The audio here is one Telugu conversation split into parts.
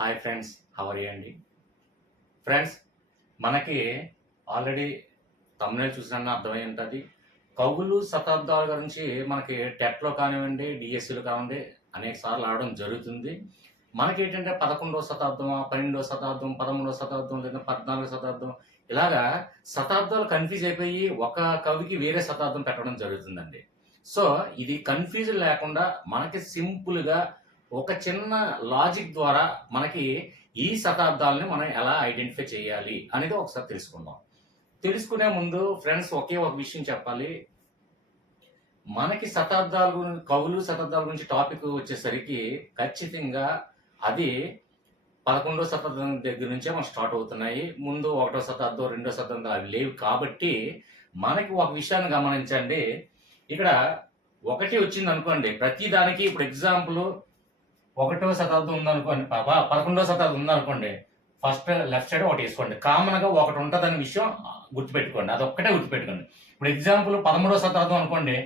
హాయ్ ఫ్రెండ్స్ హవర్ అండి? ఫ్రెండ్స్ మనకి ఆల్రెడీ తమిళ చూసినా అర్థమై ఉంటుంది. కవులు శతాబ్దాల గురించి మనకి టెట్లో కానివ్వండి డిఎస్సీలు కానివ్వండి అనేక సార్లు ఆడడం జరుగుతుంది. మనకి ఏంటంటే పదకొండవ శతాబ్దం పన్నెండవ శతాబ్దం పదమూడవ శతాబ్దం లేదా పద్నాలుగో శతాబ్దం ఇలాగా శతాబ్దాలు కన్ఫ్యూజ్ అయిపోయి ఒక కవికి వేరే శతాబ్దం పెట్టడం జరుగుతుందండి. సో ఇది కన్ఫ్యూజ్ లేకుండా మనకి సింపుల్గా ఒక చిన్న లాజిక్ ద్వారా మనకి ఈ శతాబ్దాలని మనం ఎలా ఐడెంటిఫై చేయాలి అనేది ఒకసారి తెలుసుకుందాం. తెలుసుకునే ముందు ఫ్రెండ్స్ ఒకే ఒక విషయం చెప్పాలి. మనకి శతాబ్దాల గురించి కవులు శతాబ్దాల గురించి టాపిక్ వచ్చేసరికి ఖచ్చితంగా అది పదకొండో శతాబ్దం దగ్గర నుంచే మనం స్టార్ట్ అవుతున్నాయి. ముందు ఒకటో శతాబ్దం రెండో శతాబ్దం అవి లేవు కాబట్టి మనకి ఒక విషయాన్ని గమనించండి. ఇక్కడ ఒకటి వచ్చింది అనుకోండి ప్రతి దానికి ఇప్పుడు ఎగ్జాంపుల్ ఒకటో శతాబ్దం ఉందనుకోండి పదకొండో శతాబ్దం ఉందనుకోండి ఫస్ట్ లెఫ్ట్ సైడ్ ఒకటి వేసుకోండి. కామన్గా ఒకటి ఒకటి ఉంటుందనే విషయం గుర్తుపెట్టుకోండి. అది ఒక్కటే గుర్తుపెట్టుకోండి. ఇప్పుడు ఎగ్జాంపుల్ పదమూడో శతాబ్దం అనుకోండి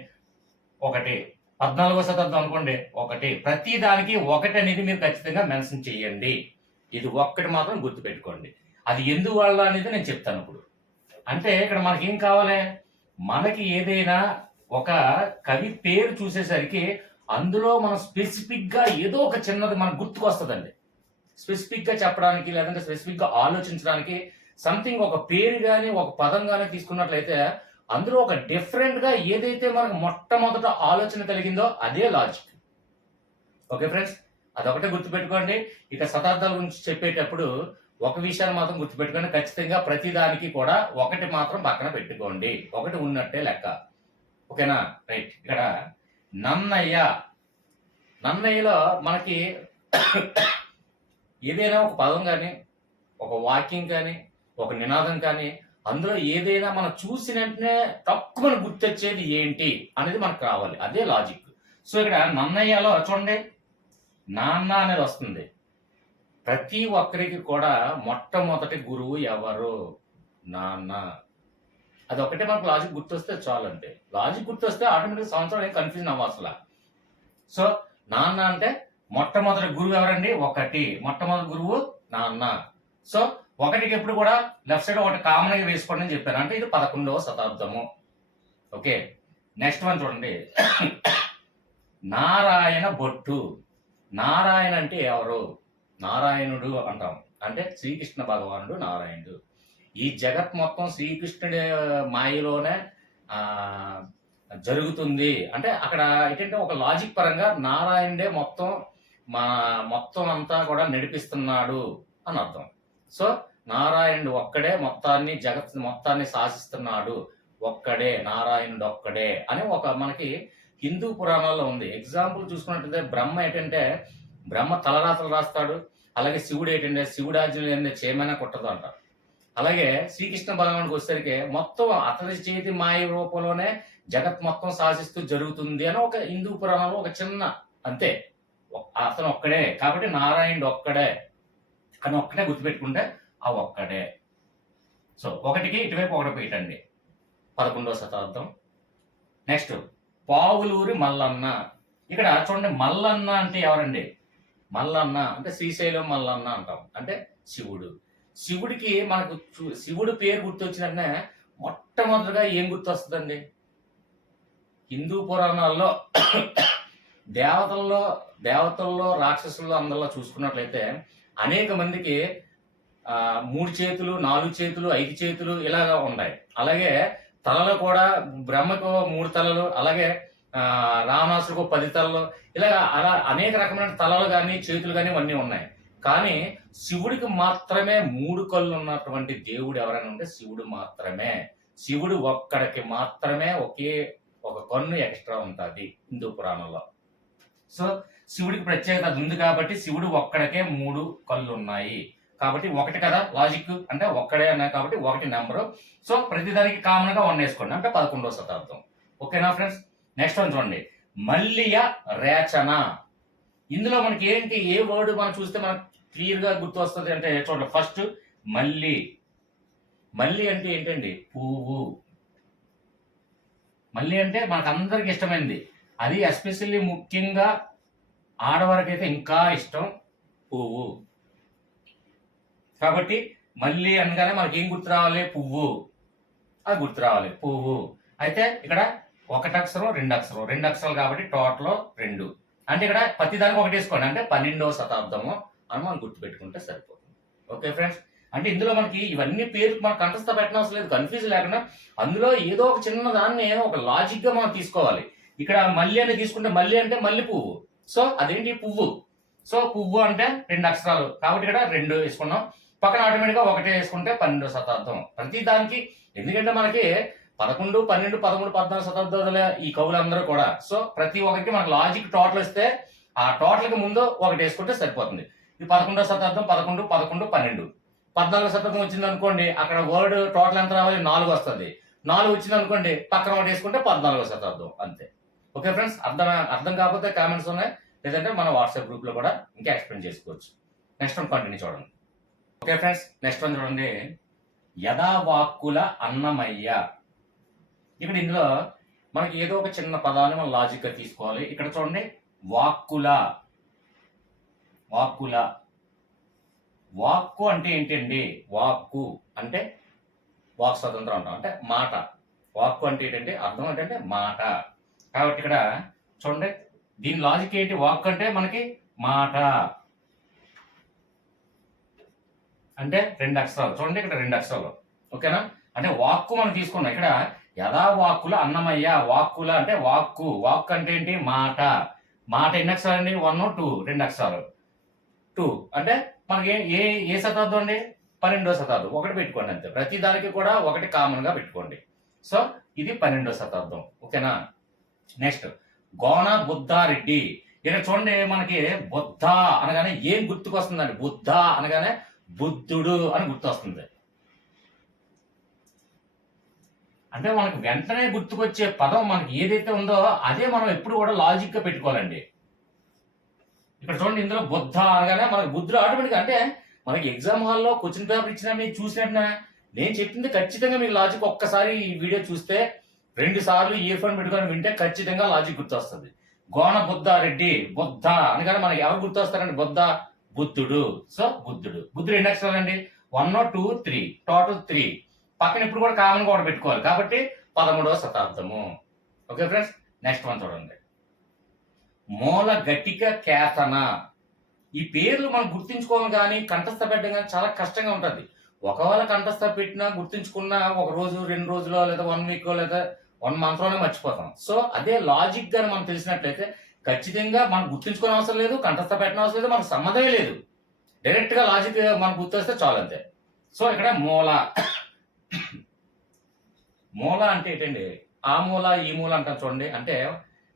ఒకటి. పద్నాలుగో శతాబ్దం అనుకోండి ఒకటి. ప్రతి దానికి ఒకటి అనేది మీరు ఖచ్చితంగా మెన్షన్ చేయండి. ఇది ఒక్కటి మాత్రం గుర్తుపెట్టుకోండి. అది ఎందువల్ల అనేది నేను చెప్తాను ఇప్పుడు. అంటే ఇక్కడ మనకి ఏం కావాలి? మనకి ఏదైనా ఒక కవి పేరు చూసేసరికి అందులో మనం స్పెసిఫిక్గా ఏదో ఒక చిన్నది మనకు గుర్తుకు వస్తుందండి స్పెసిఫిక్గా చెప్పడానికి లేదంటే స్పెసిఫిక్గా ఆలోచించడానికి సంథింగ్ ఒక పేరు కానీ ఒక పదం కానీ తీసుకున్నట్లయితే అందులో ఒక డిఫరెంట్గా ఏదైతే మనకు మొట్టమొదట ఆలోచన కలిగిందో అదే లాజిక్. Okay friends? అదొకటే గుర్తుపెట్టుకోండి. ఇక శతాబ్దాల గురించి చెప్పేటప్పుడు ఒక విషయాన్ని మాత్రం గుర్తుపెట్టుకోండి. ఖచ్చితంగా ప్రతిదానికి కూడా ఒకటి మాత్రం పక్కన పెట్టుకోండి. ఒకటి ఉన్నట్టే లెక్క. ఓకేనా? రైట్. ఇక్కడ నన్నయ్య. నన్నయ్యలో మనకి ఏదైనా ఒక పదం కానీ ఒక వాక్యం కానీ ఒక నినాదం కానీ అందులో ఏదైనా మనం చూసిన వెంటనే తక్కువ గుర్తొచ్చేది ఏంటి అనేది మనకు రావాలి. అదే లాజిక్ సో ఇక్కడ నన్నయ్యలో చూడండి. నాన్న అనేది వస్తుంది. ప్రతి ఒక్కరికి కూడా మొట్టమొదటి గురువు ఎవరు? నాన్న. అది ఒకటే మనకు లాజిక్ గుర్తొస్తే చాలు అంతే లాజిక్ గుర్తొస్తే ఆటోమేటిక్ సంవత్సరం ఏం కన్ఫ్యూజన్ అసలు. సో నాన్న అంటే మొట్టమొదటి గురువు ఎవరండి? ఒకటి. మొట్టమొదటి గురువు నాన్న. సో ఒకటికి ఎప్పుడు కూడా లెఫ్ట్ సైడ్ ఒకటి కామన్గా వేసుకోండి అని చెప్పాను. అంటే ఇది పదకొండవ శతాబ్దము. ఓకే నెక్స్ట్ వన్ చూడండి. నారాయణ బొట్టు. నారాయణ అంటే ఎవరు? నారాయణుడు అంటాం. అంటే శ్రీకృష్ణ భగవానుడు నారాయణుడు. ఈ జగత్ మొత్తం శ్రీకృష్ణుడి మాయలోనే జరుగుతుంది. అంటే అక్కడ ఏంటంటే ఒక లాజిక్ పరంగా నారాయణుడే మొత్తం మా మొత్తం అంతా కూడా నడిపిస్తున్నాడు అని అర్థం. సో నారాయణుడు ఒక్కడే మొత్తాన్ని జగత్ మొత్తాన్ని శాసిస్తున్నాడు. ఒక్కడే నారాయణుడు ఒక్కడే అని ఒక మనకి హిందూ పురాణాల్లో ఉంది. ఎగ్జాంపుల్ చూసుకున్నట్టయితే బ్రహ్మ ఏంటంటే బ్రహ్మ తలరాతలు రాస్తాడు. అలాగే శివుడు ఏంటంటే శివుడు ఏంటంటే చేయమైనా కొట్టదు అంటారు. అలాగే శ్రీకృష్ణ భగవానికి వచ్చేసరికి మొత్తం అతని చేతి మాయ రూపంలోనే జగత్ మొత్తం శాసిస్తూ జరుగుతుంది అని ఒక హిందూ పురాణంలో ఒక చిన్న అంతే. ఒ- అతను ఒక్కడే. కాబట్టి నారాయణుడు ఒక్కడే. అని ఒక్కడే గుర్తుపెట్టుకుంటే ఆ ఒక్కడే. సో ఒకటికి ఇటువైపు ఒకటి పెట్టండి. పదకొండవ శతాబ్దం. నెక్స్ట్ పావులూరి మల్లన్న. ఇక్కడ చూడండి మల్లన్న అంటే ఎవరండి? మల్లన్న. అంటే శ్రీశైలం మల్లన్న అంటాం. అంటే శివుడు. శివుడికి మనకు చు- శివుడు పేరు గుర్తొచ్చిందంటే మొట్టమొదటిగా ఏం గుర్తొస్తుందండి? హిందూ పురాణాల్లో దేవతల్లో దేవతల్లో రాక్షసుల్లో అందరిలో చూసుకున్నట్లయితే అనేక మందికి మూడు చేతులు నాలుగు చేతులు ఐదు చేతులు ఇలాగా ఉన్నాయి అలాగే తలలు కూడా బ్రహ్మకు మూడు తలలు అలాగే రామాసుకు పది తలలు ఇలాగ అలా అనేక రకమైన తలలు కానీ చేతులు కానీ ఇవన్నీ ఉన్నాయి. కానీ శివుడికి మాత్రమే మూడు కళ్ళు ఉన్నటువంటి దేవుడు ఎవరైనా ఉంటే శివుడు మాత్రమే. శివుడు ఒక్కడికి మాత్రమే ఒకే ఒక కన్ను ఎక్స్ట్రా ఉంటుంది హిందూ పురాణంలో. సో శివుడికి ప్రత్యేకత ఉంది కాబట్టి శివుడు ఒక్కడికే మూడు కళ్ళు ఉన్నాయి. కాబట్టి ఒకటి కదా లాజిక్ అంటే ఒక్కడే అన్నా కాబట్టి ఒకటి నెంబరు సో ప్రతిదానికి కామన్గా వన్ వేసుకోండి అంటే పదకొండవ శతాబ్దం. ఓకేనా ఫ్రెండ్స్ నెక్స్ట్ వన్ చూడండి. మల్లియ రేచన. ఇందులో మనకి ఏంటి? ఏ వర్డ్ మనం చూస్తే మనకు క్లియర్గా గుర్తు వస్తుంది అంటే చూడండి ఫస్ట్ మళ్ళీ మళ్ళీ అంటే ఏంటండి? పువ్వు. మళ్ళీ అంటే మనకు అందరికి అది ఎస్పెషల్లీ ముఖ్యంగా ఆడవారికైతే ఇంకా ఇష్టం పువ్వు. కాబట్టి మళ్ళీ అనగానే మనకి ఏం గుర్తు రావాలి? పువ్వు. అది గుర్తు రావాలి పువ్వు. అయితే ఇక్కడ ఒకటి అక్షరం రెండు అక్షరం. రెండు అక్షరాలు కాబట్టి టోటల్ రెండు. అంటే ఇక్కడ ప్రతి దానికి ఒకటి వేసుకోండి అంటే పన్నెండవ శతాబ్దము. అని మనం గుర్తుపెట్టుకుంటే సరిపోతుంది. Okay friends? అంటే ఇందులో మనకి ఇవన్నీ పేరు మనకు కంఠస్థ పెట్టనవసరం లేదు. కన్ఫ్యూజ్ లేకుండా అందులో ఏదో ఒక చిన్న దాన్ని ఒక లాజిక్గా మనం తీసుకోవాలి. ఇక్కడ మల్లి అని తీసుకుంటే మల్లి అంటే మల్లి పువ్వు సో అదేంటి పువ్వు? సో పువ్వు అంటే రెండు అక్షరాలు. కాబట్టి ఇక్కడ రెండు వేసుకున్నాం. పక్కన ఆటోమేటిక్గా ఒకటే వేసుకుంటే పన్నెండో శతాబ్దం. ప్రతి దానికి ఎందుకంటే మనకి పదకొండు పన్నెండు పదమూడు పద్నాలుగు శతాబ్దాల ఈ కవులందరూ కూడా. సో ప్రతి ఒక్కరికి మనకు లాజిక్ టోటల్ ఇస్తే ఆ టోటల్కి ముందు ఒకటి వేసుకుంటే సరిపోతుంది. ఇది పదకొండో శతాబ్దం పదకొండు పదకొండు పన్నెండు. పద్నాలుగో శతాబ్దం వచ్చింది అనుకోండి అక్కడ వర్డ్ టోటల్ ఎంత రావాలి? నాలుగు వస్తుంది. నాలుగు వచ్చింది అనుకోండి పక్కన ఒకటి వేసుకుంటే పద్నాలుగో శతాబ్దం అంతే. ఓకే ఫ్రెండ్స్ అర్థం అర్థం కాకపోతే కామెంట్స్ ఉన్నాయి. లేదంటే మన వాట్సాప్ గ్రూప్లో కూడా ఇంకా ఎక్స్ప్లెయిన్ చేసుకోవచ్చు. నెక్స్ట్ వన్ కంటిన్యూ చూడండి. ఓకే ఫ్రెండ్స్ నెక్స్ట్ వన్ చూడండి. యథావాక్కుల అన్నమయ్య. ఇక్కడ ఇందులో మనకి ఏదో ఒక చిన్న పదాన్ని మనం లాజిక్గా తీసుకోవాలి. ఇక్కడ చూడండి వాక్కుల. వాక్కుల. వాక్కు అంటే ఏంటండి? వాక్కు అంటే వాక్ స్వతంత్రం అంటాం. అంటే మాట. వాక్కు అంటే ఏంటంటే అర్థం ఏంటంటే మాట. కాబట్టి ఇక్కడ చూడండి దీని లాజిక్ ఏంటి? వాక్ అంటే మనకి మాట. అంటే రెండు అక్షరాలు. చూడండి ఇక్కడ రెండు అక్షరాలు. ఓకేనా? అంటే వాక్కు మనం తీసుకున్నాం. ఇక్కడ యథా వాక్కుల అన్నమయ్య. వాక్కుల అంటే వాక్కు. వాక్ అంటే ఏంటి? మాట. మాట ఎన్ని అక్షరాలు అండి వన్ టూ. రెండు అక్షరాలు. టూ అంటే మనకి ఏ- ఏ శతాబ్దం అండి? పన్నెండో శతాబ్దం. ఒకటి పెట్టుకోండి అంతే. ప్రతి దానికి కూడా ఒకటి కామన్గా పెట్టుకోండి. సో ఇది పన్నెండో శతాబ్దం. ఓకేనా? నెక్స్ట్ గోణ బుద్ధారెడ్డి ఇక్కడ చూడండి మనకి బుద్ధ అనగానే ఏం గుర్తుకొస్తుందండి? బుద్ధ అనగానే బుద్ధుడు అని గుర్తొస్తుంది. అంటే మనకు వెంటనే గుర్తుకొచ్చే పదం మనకి ఏదైతే ఉందో అదే మనం ఎప్పుడు కూడా లాజిక్గా పెట్టుకోవాలండి. ఇక్కడ చూడండి ఇందులో బుద్ధ అనగానే మనకి బుద్ధుడు ఆటోమేటిక్ అంటే మనకి ఎగ్జామ్ హాల్లో క్వశ్చన్ పేపర్ ఇచ్చినా మీరు చూసినట్టునా? నేను చెప్పింది ఖచ్చితంగా మీకు లాజిక్ ఒక్కసారి ఈ వీడియో చూస్తే రెండు సార్లు ఇయర్ ఫోన్ పెట్టుకొని వింటే ఖచ్చితంగా లాజిక్ గుర్తొస్తుంది. గోన బుద్ధ రెడ్డి బుద్ధ అనగానే మనకి ఎవరు గుర్తొస్తారండి? బుద్ధ బుద్ధుడు. సో బుద్ధుడు. బుద్ధుడు ఎన్ని అక్షరాలు అండి? One two three total three పక్కన ఇప్పుడు కూడా కామన్ కూడా పెట్టుకోవాలి కాబట్టి పదమూడవ శతాబ్దము. ఓకే ఫ్రెండ్స్ నెక్స్ట్ వన్ చూడండి. మూల గట్టిక కేతన. ఈ పేర్లు మనం గుర్తించుకోవాలి కానీ కంఠస్థ పెట్టడం కానీ చాలా కష్టంగా ఉంటుంది. ఒకవేళ కంఠస్థ పెట్టినా గుర్తించుకున్నా ఒక రోజు రెండు రోజులో లేదా వన్ వీక్ లేదా వన్ మంత్లోనే మర్చిపోతాం. సో అదే లాజిక్ గాని మనం తెలిసినట్లయితే ఖచ్చితంగా మనం గుర్తించుకోని అవసరం లేదు కంఠస్థ పెట్టిన అవసరం లేదు మనకు సంబంధమే లేదు. డైరెక్ట్గా లాజిక్ మనకు గుర్తొస్తే చాలు అంతే. సో ఇక్కడ మూల. మూల అంటే ఏంటండి? ఆ మూల ఈ మూల అంటాం చూడండి. అంటే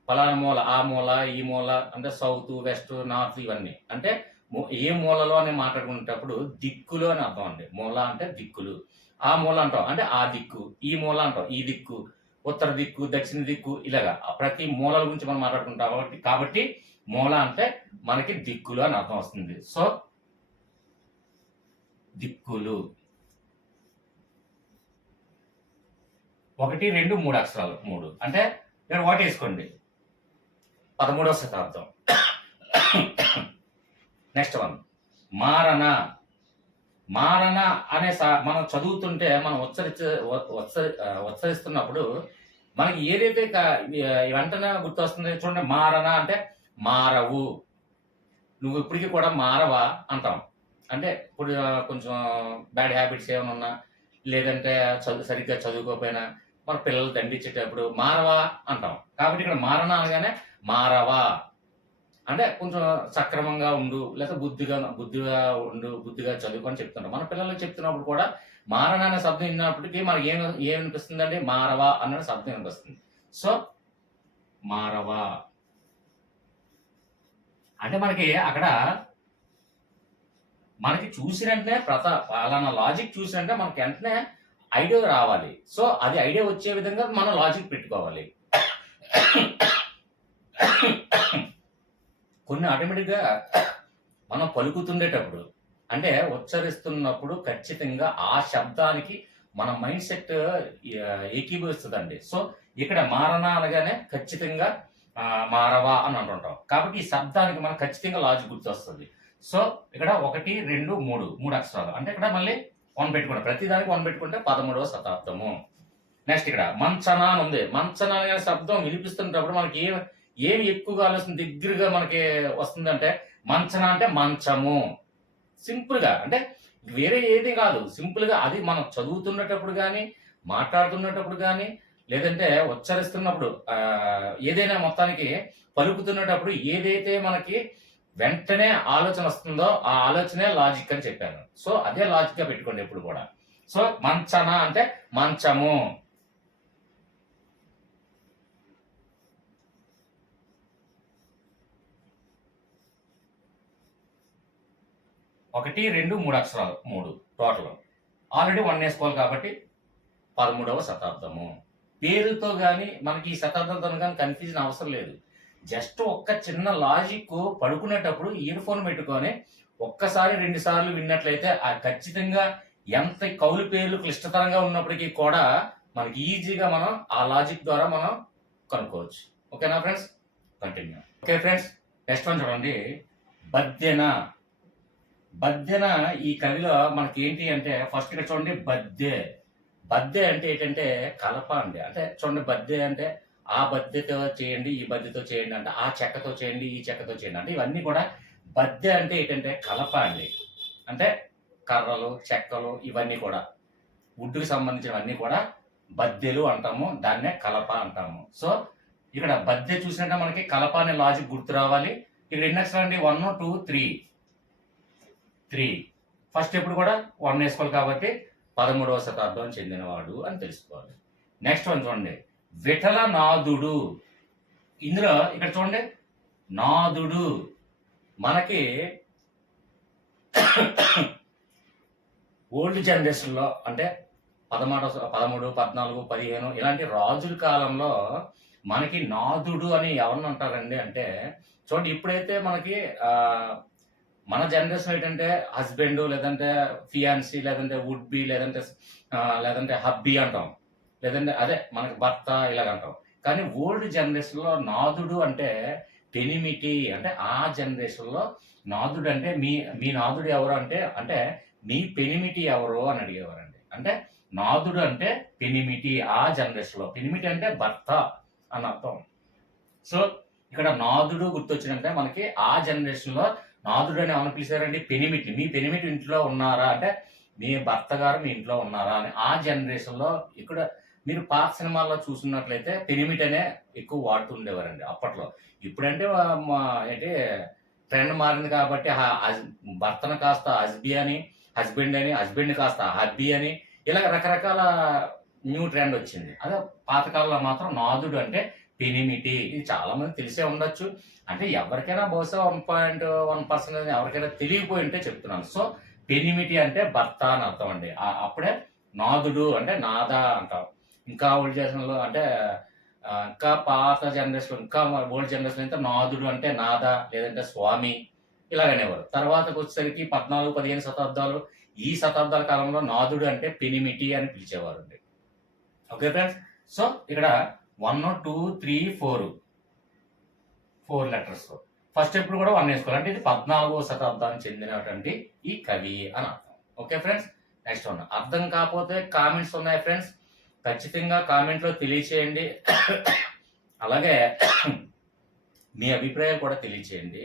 ఫలానా మూల ఆ మూల ఈ మూల అంటే సౌత్ వెస్ట్ నార్త్ ఇవన్నీ. అంటే ఏ మూలలో అని మాట్లాడుకునేటప్పుడు దిక్కులు అని అర్థం అండి. మూల అంటే దిక్కులు. ఆ మూల అంటాం. అంటే ఆ దిక్కు ఈ మూల అంటాం. ఈ దిక్కు ఉత్తర దిక్కు దక్షిణ దిక్కు ఇలాగా. ప్రతి మూలల గురించి మనం మాట్లాడుకుంటాం కాబట్టి కాబట్టి మూల అంటే మనకి దిక్కులు అని అర్థం వస్తుంది. సో దిక్కులు. ఒకటి రెండు మూడు అక్షరాలు. మూడు. అంటే ఇక్కడ ఒకటి వేసుకోండి పదమూడవ శతాబ్దం. నెక్స్ట్ వన్ మారణ. మారణ అనే సా- మనం చదువుతుంటే మనం ఉచ్చరించ ఉచ్చరిస్తున్నప్పుడు మనకి ఏదైతే ఈ వెంటనే గుర్తొస్తుంది చూడండి మారణ అంటే మారవు. నువ్వు ఇప్పటికీ కూడా మారవా అంటాం. అంటే ఇప్పుడు కొంచెం బ్యాడ్ హ్యాబిట్స్ ఏమైనా ఉన్నా లేదంటే చదువు సరిగ్గా చదువుకోకపోయినా మన పిల్లలు దండించేటప్పుడు మారవా అంటాం. కాబట్టి ఇక్కడ మారణ అనగానే మారవా? అంటే కొంచెం సక్రమంగా ఉండు లేదా బుద్ధిగా బుద్ధిగా ఉండు బుద్ధిగా చదువుకొని చెప్తున్నారు మన పిల్లలకు చెప్తున్నప్పుడు కూడా మారణ అనే శబ్దం విన్నప్పటికీ మనకి ఏం ఏమనిపిస్తుంది అంటే మారవా అన్న శబ్దం అనిపిస్తుంది సో మారవా. అంటే మనకి అక్కడ మనకి చూసిన వెంటనే ప్రత అలానా లాజిక్ చూసిన వెంటనే మనకి వెంటనే ఐడియా రావాలి. సో అది ఐడియా వచ్చే విధంగా మనం లాజిక్ పెట్టుకోవాలి. కొన్ని ఆటోమేటిక్గా మనం పలుకుతుండేటప్పుడు అంటే ఉచ్చరిస్తున్నప్పుడు ఖచ్చితంగా ఆ శబ్దానికి మన మైండ్ సెట్ ఏకీభవిస్తుందండి. సో ఇక్కడ మారణ అనగానే ఖచ్చితంగా మారవా అని అంటుంటాం. కాబట్టి ఈ శబ్దానికి మనకు ఖచ్చితంగా లాజిక్ గుర్తొస్తుంది. సో ఇక్కడ ఒకటి రెండు మూడు మూడు అక్షరాలు. అంటే ఇక్కడ మళ్ళీ వన్ పెట్టుకుంటాం. ప్రతిదానికి వన్ పెట్టుకుంటే పదమూడవ శతాబ్దము. నెక్స్ట్ ఇక్కడ మంచన అని ఉంది. మంచన అనే శబ్దం వినిపిస్తున్నప్పుడు మనకి ఏ ఏమి ఎక్కువగా ఆలోచన దగ్గరగా మనకి వస్తుందంటే మంచన అంటే మంచము. సింపుల్గా అంటే వేరే ఏది కాదు. సింపుల్గా అది మనం చదువుతున్నటప్పుడు కానీ మాట్లాడుతున్నటప్పుడు కానీ లేదంటే ఉచ్చరిస్తున్నప్పుడు ఏదైనా మొత్తానికి పలుకుతున్నటప్పుడు ఏదైతే మనకి వెంటనే ఆలోచన వస్తుందో ఆ ఆలోచనే లాజిక్ అని చెప్పాను సో అదే లాజిక్గా పెట్టుకోండి ఎప్పుడు కూడా. సో మంచన అంటే మంచము. ఒకటి రెండు మూడు అక్షరాలు మూడు టోటల్. ఆల్రెడీ వన్ వేసుకోవాలి కాబట్టి పదమూడవ శతాబ్దము. పేరుతో కానీ మనకి ఈ శతాబ్దంతో కానీ కన్ఫ్యూజన్ అవసరం లేదు. జస్ట్ ఒక్క చిన్న లాజిక్ పడుకునేటప్పుడు ఇయర్ ఫోన్ పెట్టుకొని ఒక్కసారి రెండు సార్లు విన్నట్లయితే ఆ ఖచ్చితంగా ఎంత కౌలు పేర్లు క్లిష్టతరంగా ఉన్నప్పటికీ కూడా మనకి ఈజీగా మనం ఆ లాజిక్ ద్వారా మనం కనుక్కోవచ్చు. ఓకేనా friends continue okay friends next one చూడండి. బద్దెన. బద్దెన ఈ కవిలో మనకి ఏంటి అంటే ఫస్ట్ ఇక్కడ చూడండి బద్దె బద్దె అంటే ఏంటంటే కలప అండి. అంటే చూడండి బద్దె అంటే ఆ బద్దెతో చేయండి ఈ బద్దెతో చేయండి అంటే ఆ చెక్కతో చేయండి ఈ చెక్కతో చేయండి. అంటే ఇవన్నీ కూడా బద్దె అంటే ఏంటంటే కలప అండి. అంటే కర్రలు చెక్కలు ఇవన్నీ కూడా. వుడ్కి సంబంధించినవన్నీ కూడా బద్దెలు అంటాము దాన్నే కలప అంటాము. సో ఇక్కడ బద్దె చూసినట్టే మనకి కలప అనే లాజిక్ గుర్తు రావాలి. ఇక్కడ ఎన్ని అక్షరాలు అండి one two three three. First ఎప్పుడు కూడా వన్ వేసుకోవాలి కాబట్టి పదమూడవ శతాబ్దం చెందినవాడు అని తెలుసుకోవాలి. నెక్స్ట్ వన్ చూడండి. విఠల నాదుడు. ఇందులో ఇక్కడ చూడండి. నాదుడు. మనకి ఓల్డ్ జనరేషన్లో అంటే పదమూడు పదమూడు పద్నాలుగు పదిహేను ఇలాంటి రాజుల కాలంలో మనకి నాదుడు అని ఎవరిని అంటారండి అంటే చూడండి ఇప్పుడైతే మనకి మన జనరేషన్ ఏంటంటే హస్బెండ్ లేదంటే ఫియాన్సీ లేదంటే వుడ్ బి లేదంటే లేదంటే హబ్బీ అంటాం. లేదంటే అదే మనకి భర్త ఇలాగ అంటాం. కానీ ఓల్డ్ జనరేషన్లో నాదుడు అంటే పెనిమిటి అంటే ఆ జనరేషన్లో నాదుడు అంటే మీ మీ నాదుడు ఎవరు అంటే అంటే మీ పెనిమిటి ఎవరు అని అడిగేవారండి. అంటే నాదుడు అంటే పెనిమిటి ఆ జనరేషన్లో పెనిమిటి అంటే భర్త అని అర్థం సో ఇక్కడ నాదుడు గుర్తొచ్చిందంటే మనకి ఆ జనరేషన్లో నాదుడు అని ఏమని పిలిచారండి? పెనిమిటి. మీ పెనిమిటి ఇంట్లో ఉన్నారా? అంటే మీ భర్త గారు మీ ఇంట్లో ఉన్నారా? అని ఆ జనరేషన్లో ఇక్కడ మీరు పాత సినిమాల్లో చూస్తున్నట్లయితే పెనిమిటి అనే ఎక్కువ వాడుతూ ఉండేవారండి అప్పట్లో. ఇప్పుడంటే మా- ఏంటి ట్రెండ్ మారింది కాబట్టి భర్తను కాస్త హస్బీ అని హస్బెండ్ అని హస్బెండ్ కాస్త హబ్బీ అని ఇలా రకరకాల న్యూ ట్రెండ్ వచ్చింది. అదే పాతకాలంలో మాత్రం నాదుడు అంటే పినిమిటి ఇది చాలా మంది తెలిసే ఉండొచ్చు. అంటే ఎవరికైనా బహుశా వన్ పాయింట్ వన్ పర్సెంట్ ఎవరికైనా తెలియకపోయి ఉంటే చెప్తున్నాను. సో పెనిమిటి అంటే భర్త అని అర్థం అండి. అప్పుడే నాదుడు అంటే నాద అంటాం. ఇంకా ఓల్డ్ జనరేషన్లో అంటే ఇంకా పాత జనరేషన్ ఇంకా ఓల్డ్ జనరేషన్ అయితే నాదుడు అంటే నాద లేదంటే స్వామి ఇలాగనేవారు తర్వాతకు వచ్చేసరికి పద్నాలుగు పదిహేను శతాబ్దాలు. ఈ శతాబ్దాల కాలంలో నాదుడు అంటే పెనిమిటి అని పిలిచేవారు అండి. ఓకే ఫ్రెండ్స్ సో ఇక్కడ one two three four. Four letters first ఎప్పుడు కూడా వన్ వేసుకోవాలి. అంటే ఇది పద్నాలుగో శతాబ్దానికి చెందినటువంటి ఈ కవి అని అర్థం. Okay friends? Next one. అర్థం కాకపోతే కామెంట్స్ ఉన్నాయి ఫ్రెండ్స్. ఖచ్చితంగా కామెంట్లో తెలియచేయండి. అలాగే మీ అభిప్రాయాలు కూడా తెలియచేయండి.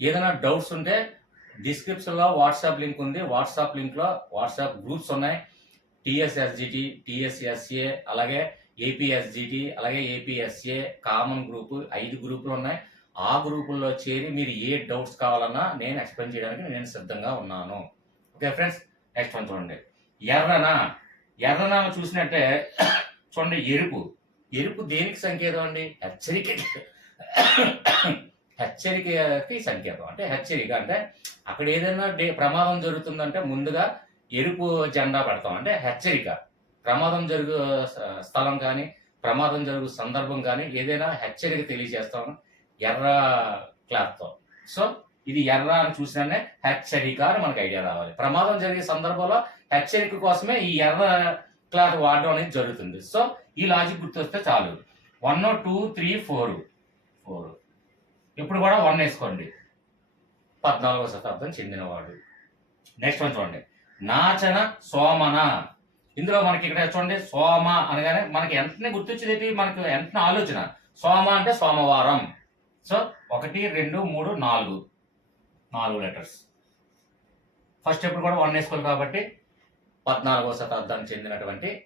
ఏదైనా డౌట్స్ ఉంటే డిస్క్రిప్షన్లో వాట్సాప్ లింక్ ఉంది. వాట్సాప్ లింక్లో వాట్సాప్ గ్రూప్స్ ఉన్నాయి. టిఎస్ఎస్జిటి టిఎస్ఎస్ఏ అలాగే ఏపీఎస్జిటి అలాగే ఏపీఎస్ఏ కామన్ గ్రూప్ ఐదు గ్రూపులు ఉన్నాయి. ఆ గ్రూపుల్లో చేరి మీరు ఏ డౌట్స్ కావాలన్నా నేను ఎక్స్ప్లెయిన్ చేయడానికి నేను సిద్ధంగా ఉన్నాను. ఓకే ఫ్రెండ్స్ నెక్స్ట్ వన్ చూడండి. ఎర్రన? ఎర్రన చూసినట్టే చూడండి ఎరుపు. ఎరుపు దేనికి సంకేతం అండి? హెచ్చరిక హెచ్చరికకి సంకేతం. అంటే హెచ్చరిక అంటే అక్కడ ఏదైనా డే ప్రమాదం జరుగుతుందంటే ముందుగా ఎరుపు జెండా పెడతాం. అంటే హెచ్చరిక. ప్రమాదం జరుగు స్థలం కానీ ప్రమాదం జరుగు సందర్భం కానీ ఏదైనా హెచ్చరిక తెలియజేస్తాం ఎర్ర క్లాత్తో. సో ఇది ఎర్ర అని చూసినానే హెచ్చరిక అని మనకు ఐడియా రావాలి. ప్రమాదం జరిగే సందర్భంలో హెచ్చరిక కోసమే ఈ ఎర్ర క్లాత్ వాడడం అనేది జరుగుతుంది. సో ఈ లాజిక్ గుర్తొస్తే చాలు. One two three four. Four. ఇప్పుడు కూడా వన్ వేసుకోండి. పద్నాలుగవ శతాబ్దం చెందినవాడు. నెక్స్ట్ వన్ చూడండి. నాచన సోమన. ఇందులో మనకి ఇక్కడ చూడండి సోమ అనగానే మనకి వెంటనే గుర్తొచ్చేది మనకి వెంటనే ఆలోచన. సోమ అంటే సోమవారం. సో ఒకటి రెండు మూడు నాలుగు. నాలుగు లెటర్స్. ఫస్ట్ ఎప్పుడు కూడా వన్ వేసుకోవాలి కాబట్టి పద్నాలుగో శతాబ్దానికి చెందినటువంటి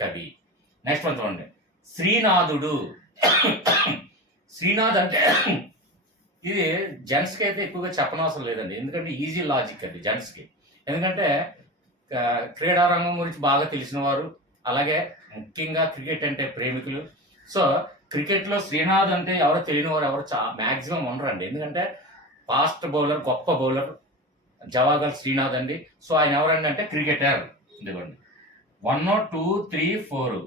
కవి. నెక్స్ట్ వన్ చూడండి. శ్రీనాథుడు. శ్రీనాథ్ అంటే ఇది జెంట్స్కి అయితే ఎక్కువగా చెప్పనవసరం లేదండి. ఎందుకంటే ఈజీ లాజిక్ అది జెంట్స్కి. ఎందుకంటే క్రీడారంగం గురించి బాగా తెలిసిన వారు అలాగే ముఖ్యంగా క్రికెట్ అంటే ప్రేమికులు. సో క్రికెట్లో శ్రీనాథ్ అంటే ఎవరో తెలియని వారు ఎవరు చా మ్యాక్సిమం ఉండరండి. ఎందుకంటే ఫాస్ట్ బౌలర్ గొప్ప బౌలర్ జవాగల్ శ్రీనాథ్ అండి. సో ఆయన ఎవరండి అంటే క్రికెటర్. ఇదిగోండి. One two three four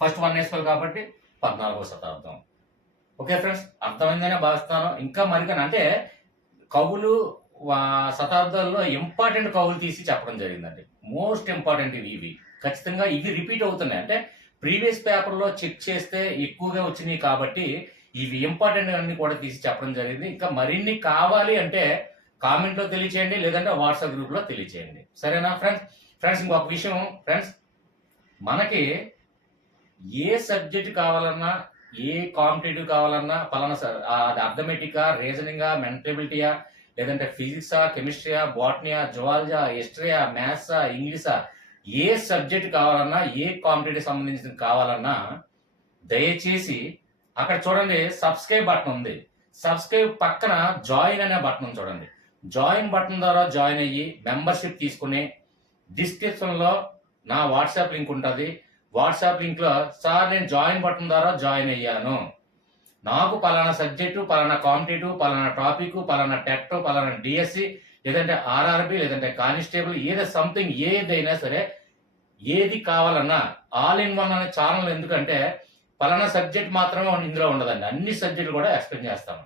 first one వేసుకోవాలి కాబట్టి పద్నాలుగో శతాబ్దం. ఓకే ఫ్రెండ్స్ అర్థమైందనే భావిస్తాను. ఇంకా మరికని అంటే కవులు శతాబ్దాల్లో ఇంపార్టెంట్ కవులు తీసి చెప్పడం జరిగిందండి. మోస్ట్ ఇంపార్టెంట్ ఇవి ఇవి. ఖచ్చితంగా ఇవి రిపీట్ అవుతున్నాయి. అంటే ప్రీవియస్ పేపర్లో చెక్ చేస్తే ఎక్కువగా వచ్చినాయి కాబట్టి ఇవి ఇంపార్టెంట్ అన్ని కూడా తీసి చెప్పడం జరిగింది. ఇంకా మరిన్ని కావాలి అంటే కామెంట్లో తెలియచేయండి లేదంటే వాట్సాప్ గ్రూప్లో తెలియచేయండి. సరేనా ఫ్రెండ్స్ ఫ్రెండ్స్ ఇంకొక విషయం. ఫ్రెండ్స్ మనకి ఏ సబ్జెక్ట్ కావాలన్నా ఏ కాంపిటేటివ్ కావాలన్నా పలానా సార్ అది అర్థమెటికా రీజనింగా మెంటబిలిటీయా లేదంటే ఫిజిక్సా కెమిస్ట్రీయా బాటనీయా జువాలజా హిస్టరీయా మ్యాథ్సా ఇంగ్లీషా ఏ సబ్జెక్ట్ కావాలన్నా ఏ కాంపిటేటివ్ సంబంధించిన కావాలన్నా దయచేసి అక్కడ చూడండి సబ్స్క్రైబ్ బటన్ ఉంది. సబ్స్క్రైబ్ పక్కన జాయిన్ అనే బటన్ చూడండి. జాయిన్ బటన్ ద్వారా జాయిన్ అయ్యి మెంబర్షిప్ తీసుకుని డిస్క్రిప్షన్లో నా వాట్సాప్ లింక్ ఉంటుంది. వాట్సాప్ లింక్లో సార్ నేను జాయిన్ బటన్ ద్వారా జాయిన్ అయ్యాను. నాకు పలానా సబ్జెక్టు పలానా కాంపిటేటివ్ పలానా టాపిక్ పలానా టెట్ పలానా డిఎస్సి లేదంటే ఆర్ఆర్బి లేదంటే కానిస్టేబుల్ ఏదో సంథింగ్ ఏదైనా సరే ఏది కావాలన్నా ఆల్ ఇన్ వన్ అనే ఛానల్ ఎందుకంటే పలానా సబ్జెక్ట్ మాత్రమే ఇందులో ఉండదండి. అన్ని సబ్జెక్టులు కూడా ఎక్స్ప్లెయిన్ చేస్తాను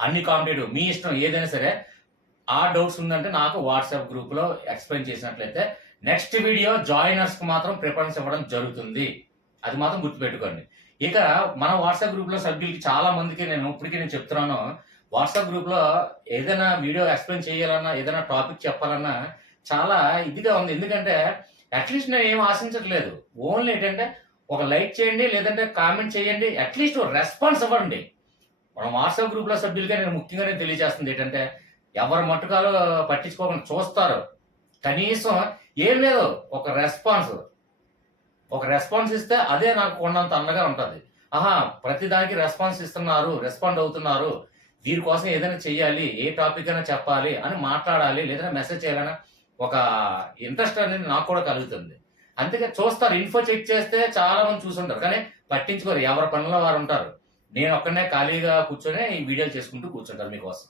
అన్ని కాంపిటేటివ్ మీ ఇష్టం ఏదైనా సరే ఆ డౌట్స్ ఉందంటే నాకు వాట్సాప్ గ్రూప్లో ఎక్స్ప్లెయిన్ చేసినట్లయితే నెక్స్ట్ వీడియో జాయినర్స్కి మాత్రం ప్రిఫరెన్స్ ఇవ్వడం జరుగుతుంది. అది మాత్రం గుర్తుపెట్టుకోండి. ఇక మన వాట్సాప్ గ్రూప్లో సభ్యులకి చాలా మందికి నేను ఇప్పటికీ నేను చెప్తున్నాను. వాట్సాప్ గ్రూప్లో ఏదైనా వీడియో ఎక్స్ప్లెయిన్ చేయాలన్నా ఏదైనా టాపిక్ చెప్పాలన్నా చాలా ఇదిగా ఉంది. ఎందుకంటే అట్లీస్ట్ నేను ఏం ఆశించట్లేదు. ఓన్లీ ఏంటంటే ఒక లైక్ చేయండి లేదంటే కామెంట్ చేయండి అట్లీస్ట్ రెస్పాన్స్ ఇవ్వండి. మన వాట్సాప్ గ్రూప్లో సభ్యులుగా నేను ముఖ్యంగా నేను తెలియజేస్తుంది ఏంటంటే ఎవరు మట్టుకాలు పట్టించుకోకుండా చూస్తారు. కనీసం ఏం లేదు ఒక రెస్పాన్స్. ఒక రెస్పాన్స్ ఇస్తే అదే నాకు కొండంత అండగా ఉంటుంది. ఆహా ప్రతి దానికి రెస్పాన్స్ ఇస్తున్నారు రెస్పాండ్ అవుతున్నారు. దీనికోసం ఏదైనా చెయ్యాలి ఏ టాపిక్ అయినా చెప్పాలి అని మాట్లాడాలి లేదా మెసేజ్ చేయాలని ఒక ఇంట్రెస్ట్ అనేది నాకు కూడా కలుగుతుంది. అందుకే చూస్తారు ఇన్ఫో చెక్ చేస్తే చాలా మంది చూసుంటారు. కానీ పట్టించుకోరు ఎవరి పనుల్లో వారు ఉంటారు. నేను ఒక్కనే ఖాళీగా కూర్చొని ఈ వీడియోలు చేసుకుంటూ కూర్చుంటారు మీకోసం.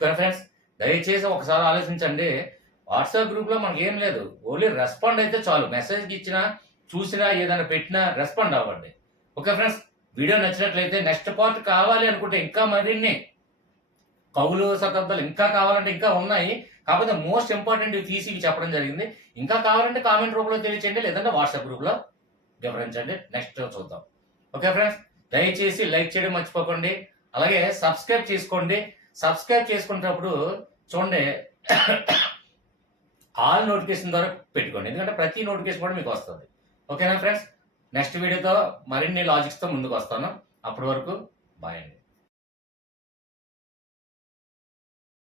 కానీ ఫ్రెండ్స్ దయచేసి ఒకసారి ఆలోచించండి. వాట్సాప్ గ్రూప్లో మనకి ఏం లేదు. ఓన్లీ రెస్పాండ్ అయితే చాలు. మెసేజ్కి ఇచ్చినా చూసినా ఏదైనా పెట్టినా రెస్పాండ్ అవ్వండి. ఓకే ఫ్రెండ్స్ వీడియో నచ్చినట్లయితే నెక్స్ట్ పార్ట్ కావాలి అనుకుంటే ఇంకా మరిన్ని కవులు శతాబ్దాలు ఇంకా కావాలంటే ఇంకా ఉన్నాయి. కాకపోతే మోస్ట్ ఇంపార్టెంట్ తీసి ఇవి చెప్పడం జరిగింది. ఇంకా కావాలంటే కామెంట్ రూపంలో తెలియచేయండి లేదంటే వాట్సాప్ గ్రూప్లో వివరించండి. నెక్స్ట్ చూద్దాం. ఓకే ఫ్రెండ్స్ దయచేసి లైక్ చేయడం మర్చిపోకండి. అలాగే సబ్స్క్రైబ్ చేసుకోండి. సబ్స్క్రైబ్ చేసుకునేటప్పుడు చూడండి ఆల్ నోటిఫికేషన్ ద్వారా పెట్టుకోండి. ఎందుకంటే ప్రతి నోటిఫికేషన్ కూడా మీకు వస్తుంది. ఓకేనా ఫ్రెండ్స్? నెక్స్ట్ వీడియోతో మరిన్ని లాజిక్స్తో ముందుకు వస్తాను. అప్పటి వరకు బాయ్ అండి.